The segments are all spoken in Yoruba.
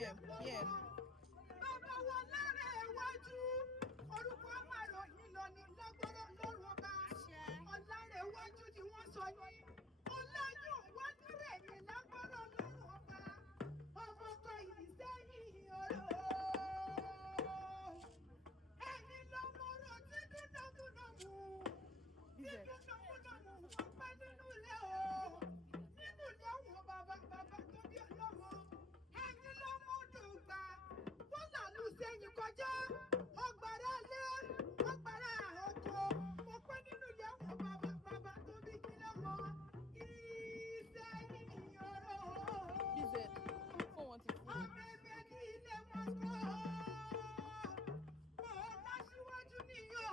PM. Bàbá wa lára iwájú orúkọ àmàrò yìí lọ ní lágbára lọ́rùn ọba ọ̀làrẹ̀ iwájú ni wọ́n sọ yín ọ̀làyún wọ́n dúró ní lágbára lọ́rùn ọba ọmọ ọkọ ìsẹ́yìn ọ̀rọ̀ ẹni lọ́mọ́rọ̀ tí dúdọ́múdọ́mù wọ́n pẹ́ nínú ilé o nínú ilé àwọn bàbá tó bí ọlọ́mọ ẹni lọ́mọdún gbà wọ́n làlú sẹ́yìn kọjá ọgbàrá lé ọgbàrá oko mo pẹ́ nínú ilé àwọn bàbá tó bí kí lọ́mọ ìsẹ́yìn ọ̀rọ̀ ọmọ ẹgbẹ́ ní ilé mọ́tò ọ̀nà síwájú nìyó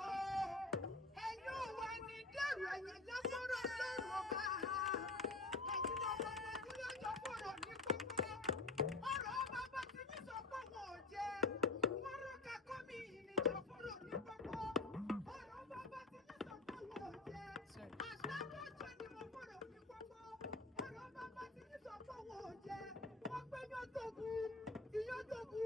ẹ̀yìn òwà ní dẹ̀rù ẹ̀yìn lọ́kọ́rọ̀ lọ́rùn ọba ẹ̀yìn lọ́mọ tí yóò jọ fọ̀rọ̀ ní kókó ọ̀rọ̀ bàbá tí mi sọ pé wọn ò jẹ wọ́n rọ́ kẹ́kọ̀ọ́ mi ìníjọ fọ̀rọ̀ ní kókó ọ̀rọ̀ bàbá tí mi sọ pé wọn ò jẹ àṣà lọ́jọ́ ni mo fọ̀rọ̀ ní kókó ọ̀rọ̀ bàbá tí mi sọ pé wọn ò jẹ wọ́n pé yóò tó bu ìyóò tó bu.